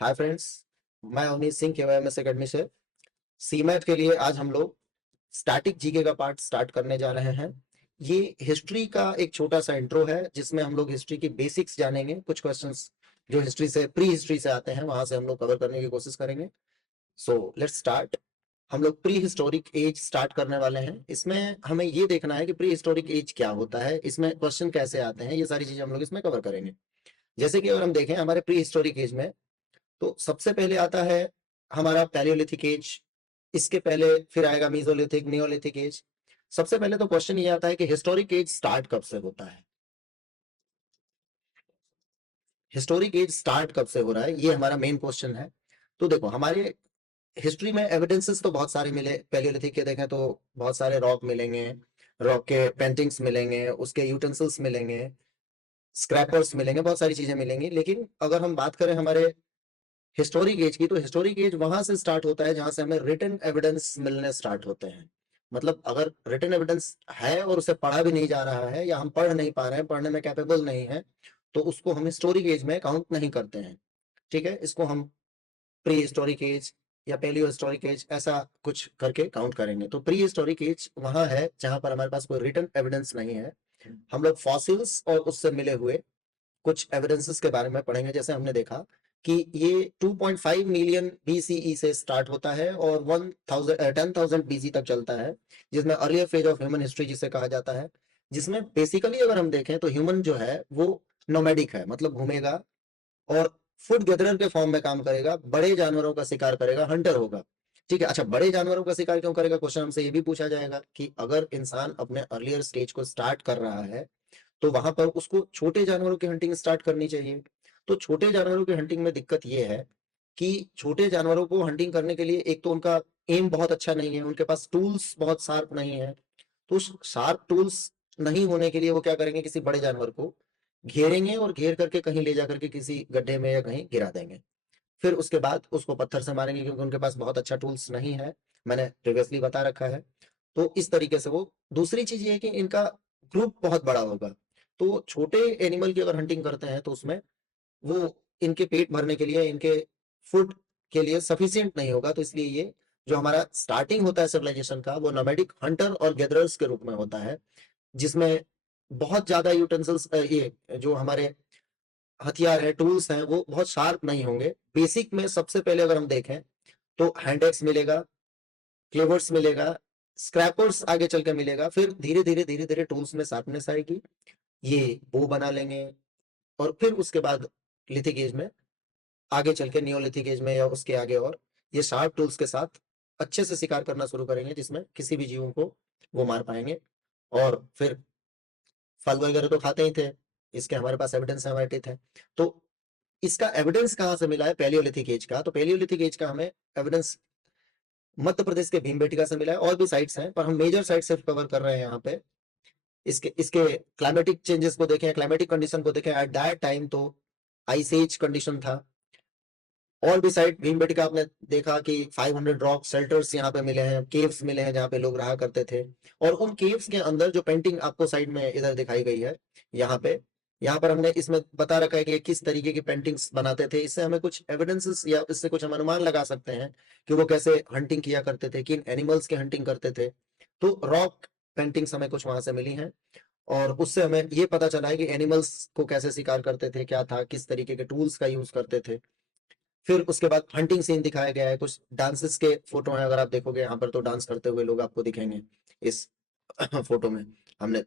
Hi friends, मैं Avneet Singh KYMS academy से CMAT के लिए आज हम लोग स्टैटिक जीके का पार्ट स्टार्ट करने जा रहे हैं। ये हिस्ट्री का एक छोटा सा इंट्रो है जिसमें हम लोग हिस्ट्री की बेसिक्स जानेंगे। कुछ क्वेश्चंस जो हिस्ट्री से प्री हिस्ट्री से आते हैं वहां से हम लोग कवर करने की कोशिश करेंगे। So let's start. हम लोग प्री हिस्टोरिक एज स्टार्ट करने वाले हैं। इसमें हमें ये देखना है कि प्री हिस्टोरिक एज क्या होता है, इसमें क्वेश्चन कैसे आते हैं, ये सारी चीजें हम लोग इसमें कवर करेंगे। जैसे कि अगर हम देखें हमारे प्री हिस्टोरिक एज में, तो सबसे पहले आता है हमारा पैलियोलिथिक एज। इसके पहले फिर आएगा मीजोलिथिक, नियोलिथिक एज। सबसे पहले तो क्वेश्चन ये आता है कि हिस्टोरिक एज स्टार्ट कब से होता है। हिस्टोरिक एज स्टार्ट कब से हो रहा है, ये हमारा मेन क्वेश्चन है। तो देखो, हमारे हिस्ट्री में एविडेंसेस तो बहुत सारे मिले। पैलियोलिथिक के देखें तो बहुत सारे रॉक मिलेंगे, रॉक के पेंटिंग्स मिलेंगे, उसके यूटेंसिल्स मिलेंगे, स्क्रैपर्स मिलेंगे, बहुत सारी चीजें मिलेंगी। लेकिन अगर हम बात करें हमारे हिस्टोरिक एज की, तो हिस्टोरिक एज वहां से स्टार्ट होता है जहां से हमें रिटन एविडेंस मिलने स्टार्ट होते हैं। मतलब अगर रिटन एविडेंस है और उसे पढ़ा भी नहीं जा रहा है या हम पढ़ नहीं पा रहे हैं, पढ़ने में कैपेबल नहीं है, तो उसको हम हिस्टोरिक एज में काउंट नहीं करते हैं। ठीक है, इसको हम प्री हिस्टोरिक एज या पेलियो हिस्टोरिक एज ऐसा कुछ करके काउंट करेंगे। तो प्री हिस्टोरिक एज वहां है जहां पर हमारे पास कोई रिटन एविडेंस नहीं है। हम लोग फॉसिल्स और उससे मिले हुए कुछ एविडेंसेस के बारे में पढ़ेंगे। जैसे हमने देखा कि ये 2.5 मिलियन BCE से स्टार्ट होता है और 10,000 BC तक चलता है, जिसमें earlier phase of human history जिसे कहा जाता है। जिसमें बेसिकली अगर हम देखें तो ह्यूमन जो है वो नोमैडिक है, मतलब घूमेगा और फूड गैदरर के फॉर्म में काम करेगा, बड़े जानवरों का शिकार करेगा, हंटर होगा। ठीक है, अच्छा, बड़े जानवरों का शिकार क्यों करेगा, क्वेश्चन हमसे ये भी पूछा जाएगा कि अगर इंसान अपने अर्लियर स्टेज को स्टार्ट कर रहा है तो वहां पर उसको छोटे जानवरों की हंटिंग स्टार्ट करनी चाहिए। तो छोटे जानवरों की हंटिंग में दिक्कत ये है कि छोटे जानवरों को हंटिंग करने के लिए एक तो उनका एम बहुत अच्छा नहीं है, उनके पास टूल्स बहुत शार्प नहीं है। तो उस शार्प टूल्स नहीं होने के लिए वो क्या करेंगे, किसी बड़े जानवर को घेरेंगे और घेर करके कहीं ले जा करके किसी गड्ढे में या कहीं गिरा देंगे। फिर उसके बाद उसको पत्थर से मारेंगे क्योंकि उनके पास बहुत अच्छा टूल्स नहीं है, मैंने प्रीवियसली बता रखा है। तो इस तरीके से वो, दूसरी चीज ये है कि इनका ग्रुप बहुत बड़ा होगा। तो छोटे एनिमल की अगर हंटिंग करते हैं तो उसमें वो इनके पेट भरने के लिए, इनके फूड के लिए सफिशियंट नहीं होगा। तो इसलिए ये जो हमारा स्टार्टिंग होता है सिविलाइजेशन का, वो नोमैडिक हंटर और गैदरर्स के रूप में होता है, जिसमें बहुत ज्यादा यूटेंसिल्स, ये जो हमारे हथियार है, टूल्स हैं, वो बहुत शार्प नहीं होंगे। बेसिक में सबसे पहले अगर हम देखें तो हैंड एक्स मिलेगा, क्लेवर्स मिलेगा, स्क्रैपर्स आगे चल के मिलेगा। फिर धीरे धीरे धीरे धीरे टूल्स में शार्पनेस आएगी, ये बो बना लेंगे। और फिर उसके बाद लिथिक एज में, आगे चल के नियोलिथिक एज में या उसके आगे, और ये शार्प टूल्स के साथ अच्छे से शिकार करना शुरू करेंगे जिसमें किसी भी जीवों को वो मार पाएंगे। और फिर फल वगैरह तो खाते ही थे, इसके हमारे पास एविडेंस है, हमारे टीथ है। तो इसका एविडेंस कहाँ से मिला है पैलियोलिथिक एज का, तो पैलियोलिथिक एज का हमें एविडेंस मध्य प्रदेश के भीमबेटका से मिला है। और भी साइट्स हैं पर हम मेजर साइट सिर्फ कवर कर रहे हैं यहाँ पे। इसके इसके क्लाइमेटिक चेंजेस को देखें, क्लाइमेटिक कंडीशन को देखें, एट दैट टाइम तो आइस एज कंडीशन था। और भी साइट भीमबेटका आपने देखा कि 500 रॉक शेल्टर्स यहाँ पे मिले हैं, केव्स मिले हैं जहाँ पे लोग रहा करते थे। और उन केव्स के अंदर जो पेंटिंग आपको साइड में इधर दिखाई गई है, यहाँ पे, यहाँ पर हमने इसमें बता रखा है कि किस तरीके की पेंटिंग्स बनाते थे। इससे हमें कुछ एविडेंसेस या इससे कुछ हम अनुमान लगा सकते हैं कि वो कैसे हंटिंग किया करते थे, किन एनिमल्स की हंटिंग करते थे। तो रॉक पेंटिंग्स हमें कुछ वहां से मिली हैं और उससे हमें ये पता चला है कि एनिमल्स को कैसे शिकार करते थे, क्या था, किस तरीके के टूल्स का यूज करते थे। फिर उसके बाद हंटिंग सीन दिखाया गया है, कुछ डांसेस के फोटो हैं, अगर आप देखोगे यहाँ पर तो डांस करते हुए लोग आपको दिखेंगे इस फोटो में, हमने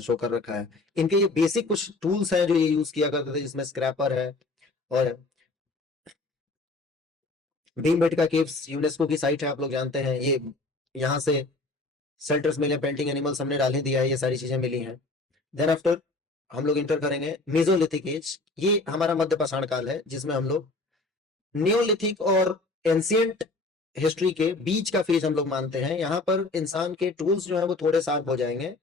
शो कर रखा है। इनके ये बेसिक कुछ टूल्स हैं जो ये यूज किया करते थे, जिसमें स्क्रैपर है। और भीमबेटका केव्स यूनेस्को की साइट है, आप लोग जानते हैं। ये यहाँ से शेल्टर्स मिले, पेंटिंग एनिमल्स हमने डाल ही दिया है, ये सारी चीजें मिली हैं। देन आफ्टर हम लोग इंटर करेंगे मेसोलिथिक एज। ये हमारा मध्य पाषाण काल है जिसमें हम लोग नियोलिथिक और एंशियंट हिस्ट्री के बीच का फेज हम लोग मानते हैं। यहाँ पर इंसान के टूल्स जो है वो थोड़े शार्प हो जाएंगे।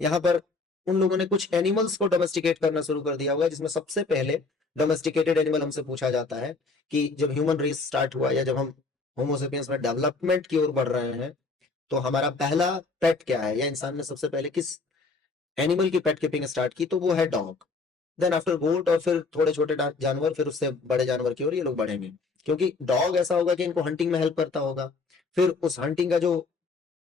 यहाँ पर उन लोगों ने कुछ एनिमल्स को डोमेस्टिकेट करना शुरू कर दिया होगा, जिसमें सबसे पहले डोमेस्टिकेटेड एनिमल हमसे पूछा जाता है कि जब ह्यूमन रेस स्टार्ट हुआ या जब हम होमोसेपियंस में डेवलपमेंट की ओर बढ़ रहे हैं, तो हमारा पहला पेट क्या है, या इंसान ने सबसे पहले किस एनिमल की पेट कीपिंग स्टार्ट की, तो वो है डॉग। देन आफ्टर गोट, और फिर थोड़े छोटे जानवर, फिर उससे बड़े जानवर की ओर ये लोग बढ़ेंगे, क्योंकि डॉग ऐसा होगा कि इनको हंटिंग में हेल्प करता होगा, फिर उस हंटिंग का जो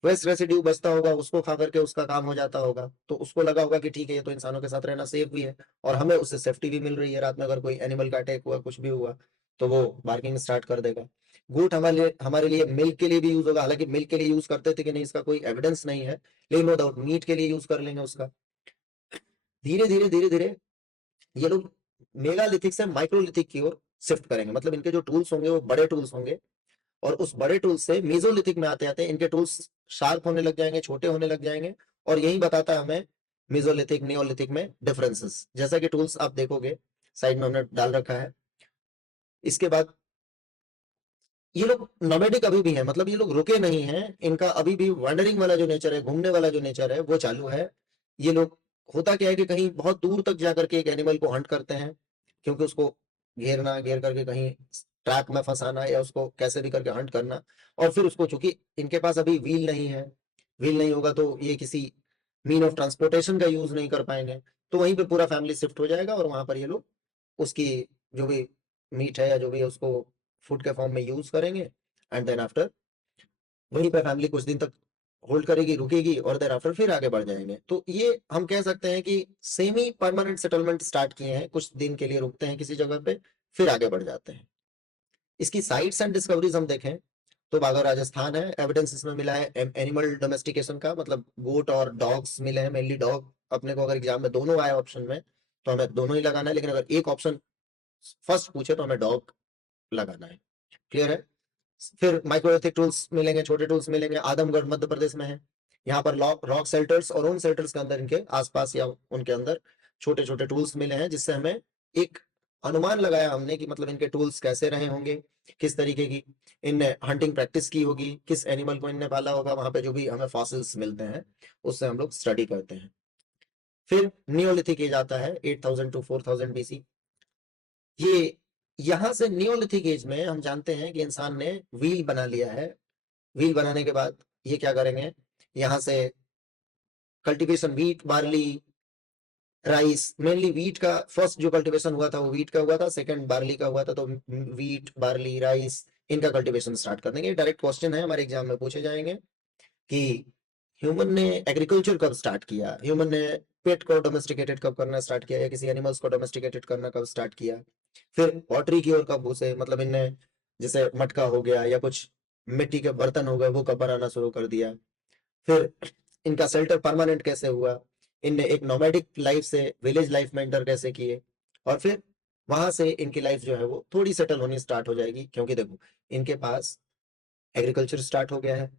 वेस्ट रेसिड्यू बचता होगा उसको खा करके उसका काम हो जाता होगा, तो उसको लगा होगा कि ठीक है ये तो इंसानों के साथ रहना सेफ भी है, और हमें उससे सेफ्टी भी मिल रही है, रात में अगर कोई एनिमल का अटैक हुआ, कुछ भी हुआ, तो वो बार्किंग स्टार्ट कर देगा। गूट हमारे लिए मिल्क के लिए भी यूज होगा, हालांकि मिल्क के लिए यूज करते थे कि नहीं इसका कोई एविडेंस नहीं है, लेकिन नो डाउट मीट के लिए यूज कर लेंगे उसका। धीरे धीरे ये लोग मेगालिथिक से माइक्रोलिथिक की ओर शिफ्ट करेंगे, मतलब इनके जो टूल्स होंगे वो बड़े टूल्स होंगे, और उस बड़े टूल्स से मेसोलिथिक में आते आते इनके टूल्स शार्प होने लग जाएंगे, छोटे होने लग जाएंगे, और यही बताता है हमें मेसोलिथिक नियोलिथिक में डिफरेंसेस। जैसा कि टूल्स आप देखोगे साइड में हमने डाल रखा है। इसके बाद ये लोग नोमैडिक अभी भी है, मतलब ये लोग रुके नहीं हैं, इनका अभी भी वंडरिंग वाला जो नेचर है, घूमने वाला जो नेचर है वो चालू है। ये लोग, होता क्या है कि कहीं बहुत दूर तक जा करके एक एनिमल को हंट करते हैं, क्योंकि उसको घेर करके कहीं ट्रैप में फंसाना या उसको कैसे भी करके हंट करना, और फिर उसको, चूंकि इनके पास अभी व्हील नहीं है, व्हील नहीं होगा तो ये किसी मीन ऑफ ट्रांसपोर्टेशन का यूज नहीं कर पाएंगे, तो वहीं पे पूरा फैमिली शिफ्ट हो जाएगा, और वहां पर ये लोग उसकी जो भी मीट है या जो भी है उसको फूड के फॉर्म में यूज करेंगे, एंड देन आफ्टर वहीं पे फैमिली कुछ दिन तक होल्ड करेगी, रुकेगी, और देन आफ्टर फिर आगे बढ़ जाएंगे। तो ये हम कह सकते हैं कि सेमी परमानेंट सेटलमेंट स्टार्ट किए हैं, कुछ दिन के लिए रुकते हैं किसी जगह पे, फिर आगे बढ़ जाते हैं। इसकी साइट्स एंड डिस्कवरीज हम देखें तो बाघा राजस्थान है, एविडेंस इसमें मिला है एनिमल डोमेस्टिकेशन का, मतलब गोट और डॉग्स मिले हैं, मेनली डॉग। अपने को अगर एग्जाम में दोनों आए ऑप्शन में तो हमें दोनों ही लगाना है, लेकिन अगर एक ऑप्शन फर्स्ट पूछे तो हमें डॉग लगाना है। क्लियर है। फिर माइक्रोलिथिक टूल्स मिलेंगे, छोटे टूल्स मिलेंगे, आदमगढ़ मध्य प्रदेश में है। यहाँ पर रॉक शेल्टर्स और उन शेल्टर्स के अंदर, इनके आसपास या उनके अंदर छोटे छोटे टूल्स मिले हैं, जिससे हमें एक अनुमान लगाया हमने कि मतलब इनके टूल्स कैसे रहे होंगे, किस तरीके की इनने हंटिंग प्रैक्टिस की होगी, किस एनिमल को इनने पाला होगा, वहां पे जो भी हमें फॉसिल्स मिलते हैं उससे हम लोग स्टडी करते हैं। फिर नियोलिथिक एज आता है 8000 टू 4000 बीसी। ये यहां से नियोलिथिक एज में हम जानते हैं कि इंसान ने व्हील बना लिया है। व्हील बनाने के बाद ये क्या करेंगे, यहाँ से cultivation, wheat barley rice, mainly wheat का फर्स्ट जो कल्टीवेशन हुआ था वो व्हीट का हुआ था, सेकंड बार्ली का हुआ था, तो व्हीट बार्ली राइस इनका कल्टीवेशन स्टार्ट कर देंगे। डायरेक्ट क्वेश्चन है, हमारे एग्जाम में पूछे जाएंगे कि ह्यूमन ने एग्रीकल्चर कब स्टार्ट किया, ह्यूमन ने पेट को डोमेस्टिकेटेड कब करना स्टार्ट किया, या किसी एनिमल्स को डोमेस्टिकेटेड करना कब स्टार्ट किया। फिर पॉटरी की ओर कब घुसे, मतलब इनने जैसे मटका हो गया या कुछ मिट्टी के बर्तन हो गए वो कब बनाना शुरू कर दिया। फिर इनका शेल्टर परमानेंट कैसे हुआ, इनने एक नोमैडिक लाइफ से विलेज लाइफ में एंटर कैसे किए, और फिर वहां से इनकी लाइफ जो है वो थोड़ी सेटल होनी स्टार्ट हो जाएगी, क्योंकि देखो इनके पास एग्रीकल्चर स्टार्ट हो गया है,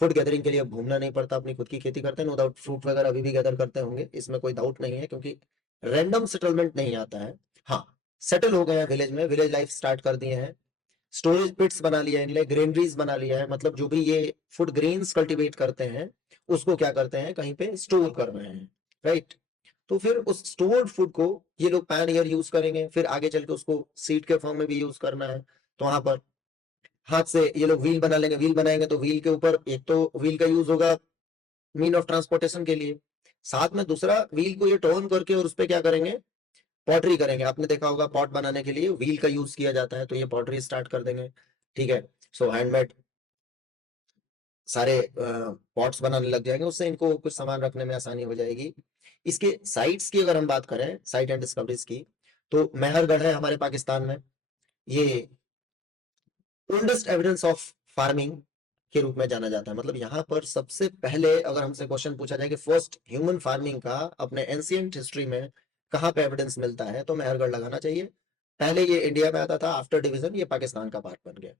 फूड गैदरिंग के लिए अब घूमना नहीं पड़ता, अपनी खुद की खेती करते हैं, नो डाउट फ्रूट वगैरह अभी भी गैदर करते होंगे, इसमें कोई डाउट नहीं है, क्योंकि रैंडम सेटलमेंट नहीं आता है। हाँ, सेटल हो गए हैं विलेज में, विलेज लाइफ स्टार्ट कर दिए हैं, स्टोरेज पिट्स बना लिया है इनने, ग्रेनरीज बना लिया है, मतलब जो भी ये फूड ग्रेन्स कल्टीवेट करते हैं उसको क्या करते हैं, कहीं पे स्टोर कर रहे हैं, राइट। तो फिर उस स्टोर्ड फूड को ये लोग पायनियर यूज करेंगे, फिर आगे चल के उसको सीड के फॉर्म में भी यूज करना है, तो वहां पर हाथ से ये लोग व्हील बना लेंगे, व्हील बनाएंगे तो व्हील के ऊपर एक तो व्हील का यूज होगा मीन ऑफ ट्रांसपोर्टेशन के लिए, साथ में दूसरा व्हील को ये टर्न करके और उस पे क्या करेंगे, पॉटरी करेंगे। आपने देखा होगा पॉट बनाने के लिए व्हील का यूज किया जाता है, तो ये पॉटरी स्टार्ट कर देंगे। ठीक है, सो हैंडमेड सारे पॉट्स बनाने लग जाएंगे, उससे इनको कुछ सामान रखने में आसानी हो जाएगी। इसके साइट्स की अगर हम बात करें, साइट एंड डिस्कवरीज की, तो मेहरगढ़ है हमारे पाकिस्तान में, ये ओल्डेस्ट एविडेंस ऑफ फार्मिंग के रूप में जाना जाता है, मतलब यहाँ पर सबसे पहले अगर हमसे क्वेश्चन पूछा जाए कि फर्स्ट ह्यूमन फार्मिंग का अपने एंशिएंट हिस्ट्री में कहाँ पे एविडेंस मिलता है, तो मेहरगढ़ लगाना चाहिए। पहले ये इंडिया में आता था, आफ्टर डिवीजन ये पाकिस्तान का पार्ट बन गया।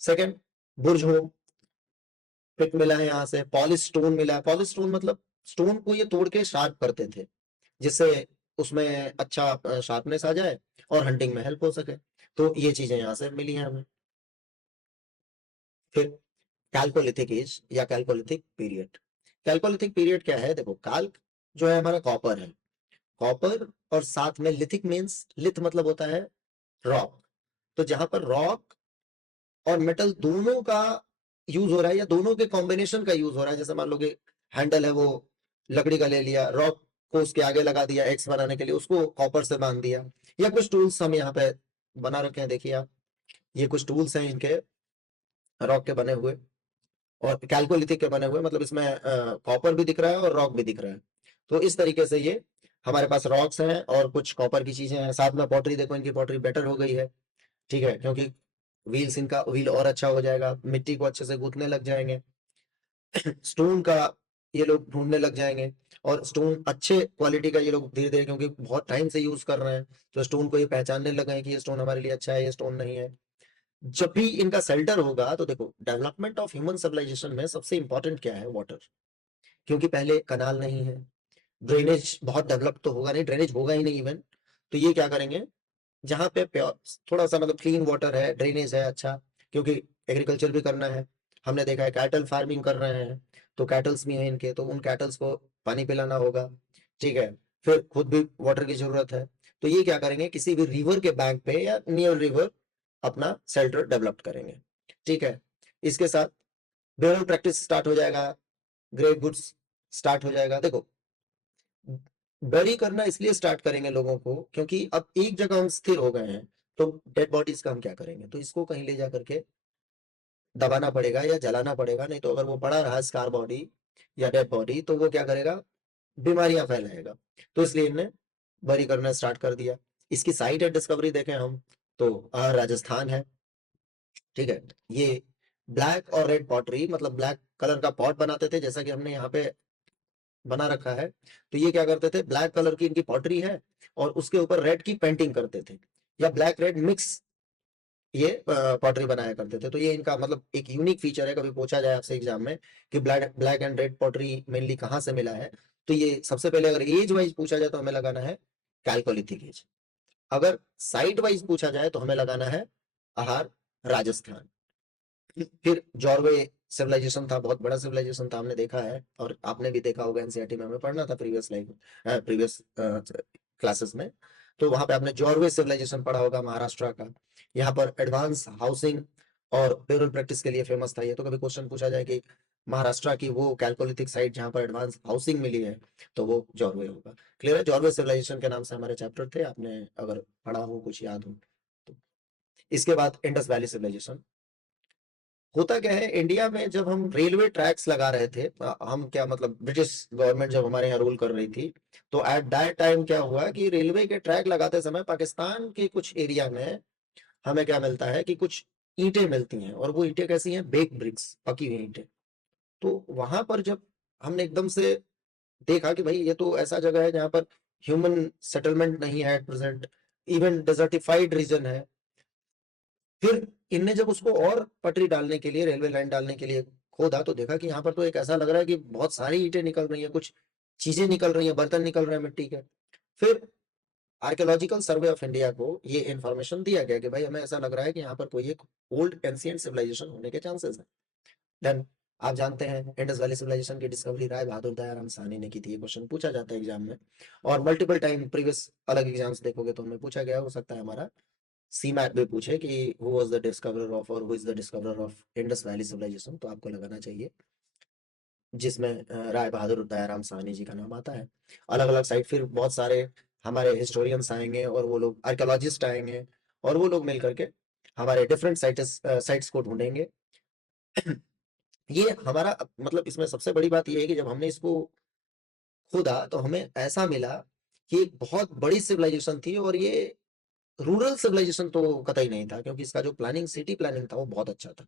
सेकंड, बुर्ज हो पिक मिला है, यहाँ से पॉलिश स्टोन मिला है। पॉलिश स्टोन मतलब स्टोन को ये तोड़ के शार्प करते थे, जिससे उसमें अच्छा शार्पनेस आ जाए और हंटिंग में हेल्प हो सके, तो ये चीजें यहाँ से मिली हैं हमें। फिर कैल्कोलिथिक एज या कैल्कोलिथिक पीरियड। कैल्कोलिथिक पीरियड क्या है, देखो काल्क जो है हमारा कॉपर है, कॉपर और साथ में लिथिक मीन्स, लिथ मतलब होता है रॉक, तो जहां पर रॉक और मेटल दोनों का यूज हो रहा है या दोनों के कॉम्बिनेशन का यूज हो रहा है, जैसे मान लो कि हैंडल है वो लकड़ी का ले लिया, रॉक को उसके आगे लगा दिया एक्स बनाने के लिए, उसको कॉपर से बांध दिया। या कुछ टूल्स हम यहाँ पे बना रखे हैं, देखिए आप, ये कुछ टूल्स हैं इनके, रॉक के बने हुए और कैल्कोलिथिक के बने हुए, मतलब इसमें कॉपर भी दिख रहा है और रॉक भी दिख रहा है। तो इस तरीके से ये हमारे पास रॉक्स हैं और कुछ कॉपर की चीजें हैं। साथ में पॉटरी देखो, इनकी पॉटरी बेटर हो गई है, ठीक है, क्योंकि व्हील्स, इनका व्हील और अच्छा हो जाएगा, मिट्टी को अच्छे से गूंथने लग जाएंगे। स्टोन का ये लोग ढूंढने लग जाएंगे, और स्टोन अच्छे क्वालिटी का ये लोग धीरे धीरे, क्योंकि बहुत टाइम से यूज कर रहे हैं, तो स्टोन को ये पहचानने लगे हैं कि ये स्टोन हमारे लिए अच्छा है, ये स्टोन नहीं है। जब भी इनका सेल्टर होगा, तो देखो डेवलपमेंट ऑफ ह्यूमन सिविलाइजेशन में सबसे इंपॉर्टेंट क्या है, वाटर। क्योंकि पहले कनाल नहीं है, ड्रेनेज बहुत डेवलप तो होगा नहीं, ड्रेनेज होगा ही नहीं इवन। तो ये क्या करेंगे, जहाँ पे प्योर थोड़ा सा मतलब क्लीन वाटर है, ड्रेनेज है अच्छा, क्योंकि एग्रीकल्चर भी करना है। हमने देखा है कैटल फार्मिंग कर रहे हैं, तो कैटल्स भी हैं इनके, तो उन कैटल्स को पानी पिलाना होगा, ठीक है। फिर खुद भी वाटर की जरूरत है, तो ये क्या करेंगे, किसी भी रिवर के बैंक पे या नियर रिवर अपना शेल्टर डेवलप करेंगे, ठीक है। इसके साथ बेरल प्रैक्टिस स्टार्ट हो जाएगा, ग्रेव गुड्स स्टार्ट हो जाएगा। देखो, बरी करना इसलिए स्टार्ट करेंगे लोगों को, क्योंकि अब एक जगह हम स्थिर हो गए हैं, तो डेड बॉडीज का हम क्या करेंगे, तो इसको कहीं ले जा करके दबाना पड़ेगा या जलाना पड़ेगा, नहीं तो अगर वो पड़ा रहा स्कार बॉडी या डेड बॉडी, तो वो क्या करेगा, बीमारियां फैलाएगा। तो इसलिए इनने बरी करना स्टार्ट कर दिया। इसकी साइट है डिस्कवरी देखें हम, तो राजस्थान है, ठीक है। ये ब्लैक और रेड पॉटरी, मतलब ब्लैक कलर का पॉट बनाते थे, जैसा कि हमने यहाँ पे बना रखा है। तो ये क्या करते थे, ब्लैक कलर की इनकी पॉटरी है और उसके ऊपर रेड की पेंटिंग करते थे, या ब्लैक रेड मिक्स ये पॉटरी बनाया करते थे। तो ये इनका मतलब एक यूनिक फीचर है, कभी पूछा जाए आपसे एग्जाम में कि black black and red pottery mainly कहाँ से मिला है, तो ये सबसे पहले अगर एज वाइज पूछा जाए तो हमें लगाना है कैल्कोलिथिक एज। अगर साइट वाइज पूछा जाए तो हमें लगाना है आहार, राजस्थान। फिर जॉर्वे सिविलाइजेशन था, बहुत बड़ा सिविलाइजेशन था, हमने देखा है, और आपने भी देखा होगा, एनसीईआरटी में हमें पढ़ना था प्रीवियस लाइफ, प्रीवियस क्लासेस में। तो वहां पे आपने जॉर्वे सिविलाइजेशन पढ़ा होगा, महाराष्ट्र का। यहाँ पर एडवांस हाउसिंग और पेरोल प्रैक्टिस के लिए फेमस था ये। तो कभी क्वेश्चन पूछा जाए कि महाराष्ट्र की वो कैल्कोलिथिक साइट जहाँ पर एडवांस हाउसिंग मिली है, तो वो जॉर्वे होगा। क्लियर है, जॉर्वे सिविलाइजेशन के नाम से हमारे चैप्टर थे, आपने अगर पढ़ा हो, कुछ याद हो तो। इसके बाद इंडस वैली सिविलाइजेशन। होता क्या है, इंडिया में जब हम रेलवे ट्रैक्स लगा रहे थे, हम क्या मतलब ब्रिटिश गवर्नमेंट जब हमारे यहाँ रूल कर रही थी, तो एट दैट टाइम क्या हुआ कि रेलवे के ट्रैक लगाते समय पाकिस्तान के कुछ एरिया में हमें क्या मिलता है कि कुछ ईंटें मिलती हैं, और वो ईंटें कैसी हैं, बेक ब्रिक्स, पकी हुई ईंटें। तो वहां पर जब हमने एकदम से देखा कि भाई ये तो ऐसा जगह है जहाँ पर ह्यूमन सेटलमेंट नहीं है एट प्रेजेंट, इवन डेजर्टिफाइड रीजन है। फिर इनने जब उसको और पटरी डालने के लिए, रेलवे लाइन डालने के लिए खोदा, तो देखा कि यहाँ पर तो एक ऐसा लग रहा है कि बहुत सारी ईंटें निकल रही हैं, कुछ चीजें निकल रही हैं, बर्तन निकल रहे हैं मिट्टी के। फिर आर्कियोलॉजिकल सर्वे ऑफ इंडिया को ये इंफॉर्मेशन दिया गया कि भाई हमें ऐसा लग रहा है कि यहाँ पर कोई एक ओल्ड एंशिएंट सिविलाइजेशन होने के चांसेस हैं। देन आप जानते हैं इंडस वैली सिविलाइजेशन की डिस्कवरी राय बहादुर दयाराम साहनी ने की थी। ये क्वेश्चन पूछा जाता है एग्जाम में, और मल्टीपल टाइम प्रीवियस अलग एग्जाम्स देखोगे तो हमें पूछा गया, हो सकता है हमारा सीमैट भी पूछे कि who was the discoverer of, और who is the discoverer of Indus valley civilization, तो आपको लगाना चाहिए जिसमें राय बहादुर दयाराम साहनी जी का नाम आता है। अलग अलग साइट, फिर बहुत सारे हमारे हिस्टोरियंस आएंगे और वो लोग आर्कियोलॉजिस्ट आएंगे, और वो लोग मिल करके हमारे डिफरेंट साइट्स को ढूंढेंगे। ये हमारा मतलब इसमें सबसे बड़ी बात ये है कि जब हमने इसको खोदा तो हमें ऐसा मिला कि एक बहुत बड़ी सिविलाइजेशन थी, और ये रूरल सिविलाइजेशन तो कतई नहीं था, क्योंकि इसका जो प्लानिंग, सिटी प्लानिंग था, वो बहुत अच्छा था।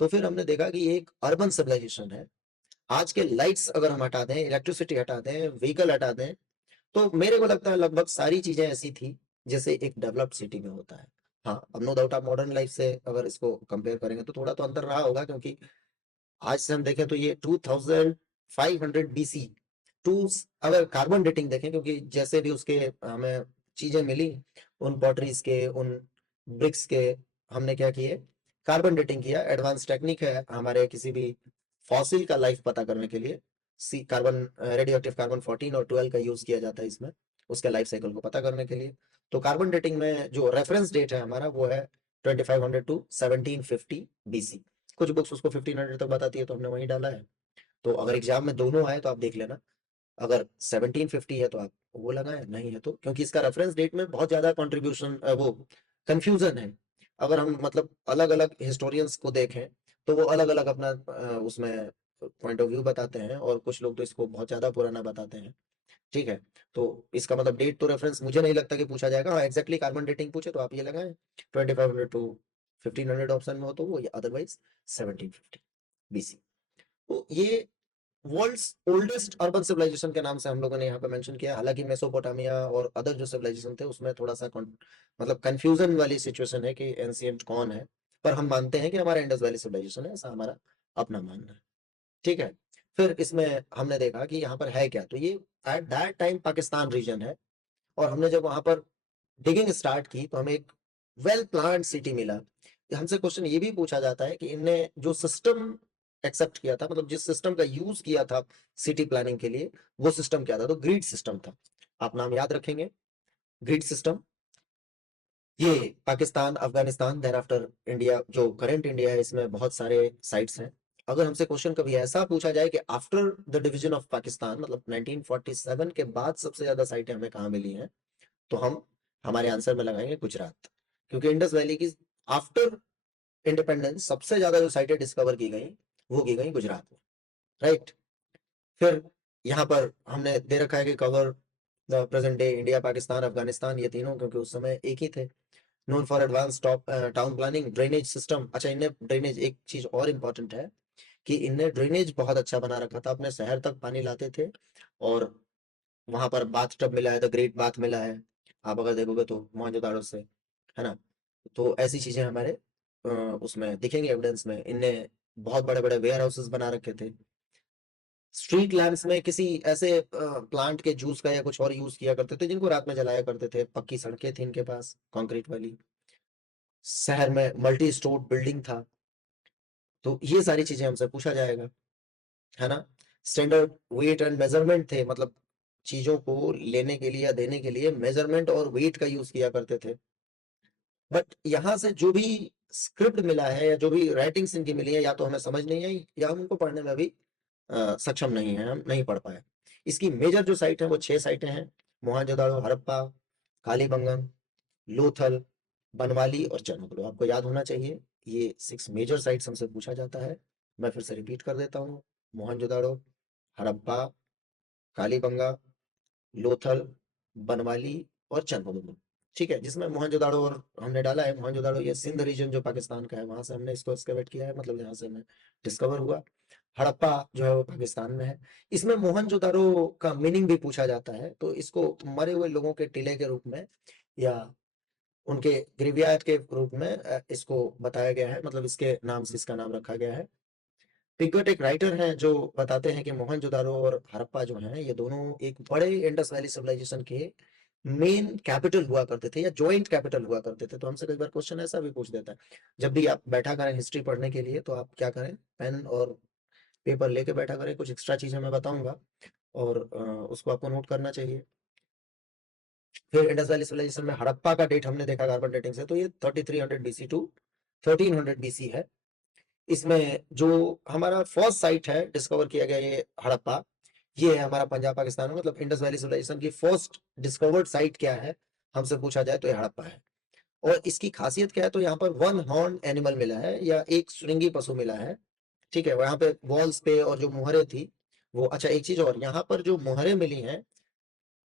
तो फिर हमने देखा कि ये एक अर्बन सिविलाइजेशन है। आज के लाइट्स अगर हम हटा दें, इलेक्ट्रिसिटी हटा दें, व्हीकल हटा दें, तो मेरे को लगता है लगभग सारी चीजें ऐसी थी जैसे एक डेवलप्ड सिटी में होता है। हाँ, अब नो डाउट आप मॉडर्न लाइफ से अगर इसको कंपेयर करेंगे तो थोड़ा तो अंतर रहा होगा, क्योंकि आज से हम देखें तो ये 2500 बीसी टू, अगर कार्बन डेटिंग देखें, क्योंकि जैसे भी उसके हमें चीजें मिली, उन पॉटरीज के, उन ब्रिक्स के, हमने क्या किए, कार्बन डेटिंग किया। एडवांस टेक्निक है हमारे किसी भी फॉसिल का लाइफ पता करने के लिए। सी कार्बन, रेडियो एक्टिव कार्बन 14 और 12 का यूज किया जाता है इसमें, उसके लाइफ साइकिल को पता करने के लिए। तो कार्बन डेटिंग में जो रेफरेंस डेट है हमारा, वो है 2500 टू 1750 बीसी। कुछ बुक्स उसको 1500 तक बताती है, तो हमने वही डाला है। तो अगर एग्जाम में दोनों आए तो आप देख लेना। अगर 1750 है तो आप वो लगाएं, नहीं है तो, क्योंकि इसका रेफरेंस डेट में बहुत ज्यादा कंट्रीब्यूशन वो कंफ्यूजन है। अगर हम मतलब अलग अलग हिस्टोरियंस को देखें तो वो अलग अलग अपना उसमें पॉइंट ऑफ व्यू बताते हैं, और कुछ लोग तो इसको बहुत ज्यादा पुराना बताते हैं। ठीक है, तो इसका मतलब डेट तो रेफरेंस मुझे नहीं लगता कि पूछा जाएगा। हाँ एग्जैक्टली कार्बन डेटिंग पूछे तो आप ये लगाएं 2500 टू 1500 ऑप्शन में हो तो वो, या अदरवाइज 1750 बीसी। तो ये वर्ल्ड्स ओल्डेस्ट अर्बन सिविलाइजेशन के नाम से हम लोगों ने यहाँ पे मेंशन किया। हालांकि मेसोपोटामिया और अदर जो सिविलाइजेशन थे उसमें थोड़ा सा मतलब कंफ्यूजन वाली सिचुएशन है कि एंशिएंट कौन है, पर हम मानते हैं कि हमारा इंडस वैली सिविलाइजेशन है, ऐसा हमारा अपना मानना है। ठीक है, फिर इसमें हमने देखा कि यहाँ पर है क्या, तो ये at that time Pakistan region है। और हमने जब वहां पर डिगिंग स्टार्ट की तो हमें एक वेल प्लान्ड सिटी मिला। हमसे क्वेश्चन ये भी पूछा जाता है कि इनने जो सिस्टम एक्सेप्ट किया था, मतलब जिस सिस्टम का यूज किया था सिटी प्लानिंग के लिए, वो सिस्टम क्या था, तो ग्रिड सिस्टम था। आप नाम याद रखेंगे, ग्रिड सिस्टम। ये Pakistan, Afghanistan, then after India, जो करंट इंडिया है, इसमें बहुत सारे साइट्स हैं। अगर हमसे क्वेश्चन कभी ऐसा पूछा जाए कि after the division of Pakistan, मतलब 1947 के बाद सबसे ज्यादा साइटें हमें कहाँ मिली हैं, तो हम हमारे आंसर में लगाएंगे गुजरात। क्योंकि इंडस वैली की आफ्टर इंडिपेंडेंस सबसे ज्यादा जो साइटें डिस्कवर की गई वो की गई गुजरात में, राइट। फिर यहाँ पर हमने दे रखा है कि cover the present day India, Pakistan, Afghanistan, ये तीनों क्योंकि उस समय एक ही थे। Known for advance top town planning, drainage system. अच्छा, इनने ड्रेनेज, एक चीज और इम्पोर्टेंट है कि इनने ड्रेनेज बहुत अच्छा बना रखा था, अपने शहर तक पानी लाते थे। और वहां पर बाथ टब मिला है, द ग्रेट बाथ मिला है, आप अगर देखोगे तो मोहनजोदाड़ो से, है ना। तो ऐसी चीजें हमारे उसमें दिखेंगे एविडेंस में। इनने बहुत बड़े बड़े वेयर हाउसेस बना रखे थे। स्ट्रीट लैंप्स में किसी ऐसे प्लांट के जूस का या कुछ और यूज किया करते थे जिनको रात में जलाया करते थे। पक्की सड़कें थी इनके पास, कंक्रीट वाली। शहर में मल्टी स्टोर बिल्डिंग था। तो ये सारी चीजें हमसे पूछा जाएगा, है ना। स्टैंडर्ड वेट एंड मेजरमेंट थे, मतलब चीजों को लेने के लिए या देने के लिए मेजरमेंट और वेट का यूज किया करते थे। बट यहाँ से जो भी स्क्रिप्ट मिला है या जो भी राइटिंग्स इनकी मिली है, या तो हमें समझ नहीं आई या हम उनको पढ़ने में भी सक्षम नहीं है, हम नहीं पढ़ पाए। इसकी मेजर जो साइट है वो 6 साइटें हैं: मोहनजोदाड़ो, हड़प्पा, कालीबंगन, लोथल, बनवाली और चरमोगलो। आपको याद होना चाहिए, ये 6 मेजर साइट्स हमसे पूछा जाता है। मैं फिर से रिपीट कर देता हूँ: मोहनजोदाड़ो, हड़प्पा, कालीबंगा, लोथल, बनवाली और चंद्रमुर्मू। ठीक है, जिसमें मोहनजोदाड़ो और हमने डाला है। मोहनजोदाड़ो ये सिंध रीजन जो पाकिस्तान का है, वहां से हमने इसको एक्सकवेट किया है, मतलब यहाँ से हमें डिस्कवर हुआ। हड़प्पा जो है वो पाकिस्तान में है। इसमें मोहनजोदाड़ो का मीनिंग भी पूछा जाता है, तो इसको मरे हुए लोगों के टीले के रूप में या उनके ग्रेवयार्ड के रूप में इसको बताया गया है, मतलब इसके नाम से इसका नाम रखा गया है। पिगोट एक राइटर हैं जो बताते हैं कि मोहनजोदारो और हड़प्पा जो हैं, ये दोनों एक बड़े इंडस वैली सिविलाइजेशन के मेन कैपिटल हुआ करते थे या जॉइंट कैपिटल हुआ करते थे। तो हमसे कई बार क्वेश्चन ऐसा भी पूछ देता है, जब भी आप बैठा करें हिस्ट्री पढ़ने के लिए, तो आप क्या करें, पेन और पेपर लेके बैठा करें। कुछ एक्स्ट्रा चीजें मैं बताऊंगा और उसको आपको नोट करना चाहिए। फिर इंडस वैली सिविलाइजेशन में हड़प्पा का डेट हमने देखा कार्बन डेटिंग से, तो ये 3300 बीसी टू 1300 बीसी है। इसमें जो हमारा फर्स्ट साइट है डिस्कवर किया गया, ये हड़प्पा, ये है हमारा पंजाब पाकिस्तान में। मतलब इंडस वैली सिविलाइजेशन की फर्स्ट डिस्कवर्ड साइट क्या है हमसे पूछा जाए तो ये हड़प्पा है। और इसकी खासियत क्या है, तो यहाँ पर वन हॉर्न एनिमल मिला है या एक श्रृंगी पशु मिला है। ठीक है, वहां पे वॉल्स पे और जो मुहरे थी वो, अच्छा एक चीज और, यहाँ पर जो मुहरे मिली हैं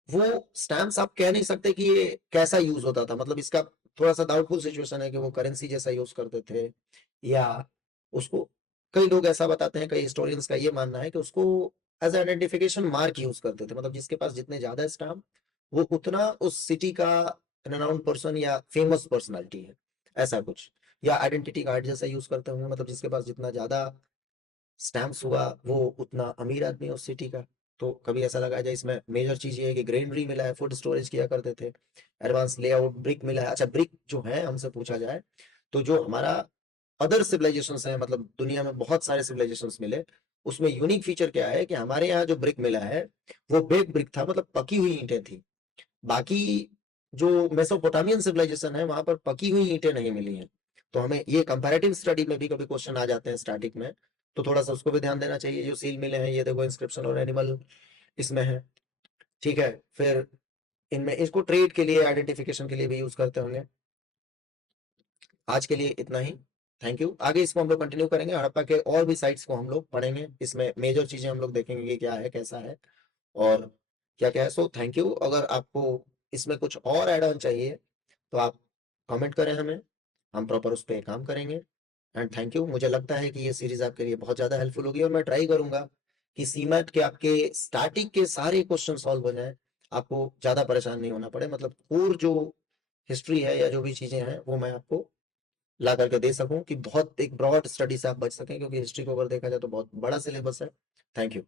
वो स्टैम्प्स आप कह नहीं सकते कि ये कैसा यूज होता था, मतलब इसका थोड़ा सा डाउटफुल सिचुएशन है कि वो करेंसी जैसा यूज करते थे या उसको, कई लोग ऐसा बताते हैं, कई हिस्टोरियंस का ये मानना है कि उसको एज आइडेंटिफिकेशन मार्क यूज करते थे। मतलब जिसके पास जितने ज्यादा स्टाम्प, वो उतना उस सिटी का रेनाउंड पर्सन या फेमस पर्सनालिटी है, ऐसा कुछ। या आइडेंटिटी कार्ड जैसा यूज करते होंगे, मतलब जिसके पास जितना ज्यादा स्टैम्प्स हुआ वो उतना अमीर आदमी है उस सिटी का। तो कभी ऐसा लगा जाए, इसमें मेजर चीज ये है कि ग्रेनरी मिला है, फूड स्टोरेज किया करते थे, एडवांस लेआउट, ब्रिक मिला है। अच्छा, ब्रिक जो है हमसे पूछा जाए तो जो हमारा अदर सिविलाइजेशंस है, मतलब दुनिया में बहुत सारे सिविलाइजेशंस मिले, उसमें यूनिक फीचर क्या है कि हमारे यहाँ जो ब्रिक मिला है वो बेक ब्रिक था, मतलब पकी हुई ईंटें थी। बाकी जो मेसोपोटामियन सिविलाइजेशन है वहां पर पकी हुई ईंटें नहीं मिली हैं। तो हमें ये कंपैरेटिव स्टडी में भी कभी क्वेश्चन आ जाते हैं स्टैटिक में, तो थोड़ा सा उसको भी ध्यान देना चाहिए। जो सील मिले हैं, ये देखो इंस्क्रिप्शन और एनिमल इसमें है, ठीक है? फिर इनमें इसको ट्रेड के लिए, आइडेंटिफिकेशन के लिए भी यूज़ करते होंगे। आज के लिए इतना ही। Thank you. आगे इसको हम लोग कंटिन्यू करेंगे, हड़प्पा के और भी साइट्स को हम लोग पढ़ेंगे, इसमें मेजर चीज़ें हम लोग देखेंगे कि क्या है, कैसा है और क्या-क्या है। So thank you. अगर आपको इसमें कुछ और ऐड ऑन चाहिए, तो आप कमेंट करें हमें, हम प्रॉपर उस पे काम करेंगे। And thank you. मुझे लगता है कि ये सीरीज़ आपके लिए बहुत ज़्यादा हेल्पफुल होगी और मैं ट्राई करूँगा कि सीमैट के आपके स्टैटिक के सारे क्वेश्चन सॉल्व हो जाएँ, आपको ज़्यादा परेशान नहीं होना पड़े। मतलब कोर जो हिस्ट्री है या जो भी चीज़ें हैं, वो मैं आपको ला करके दे सकूँ कि बहुत एक ब्रॉड स्टडी से आप बच सकें, क्योंकि हिस्ट्री को अगर देखा जाए तो बहुत बड़ा सिलेबस है। Thank you.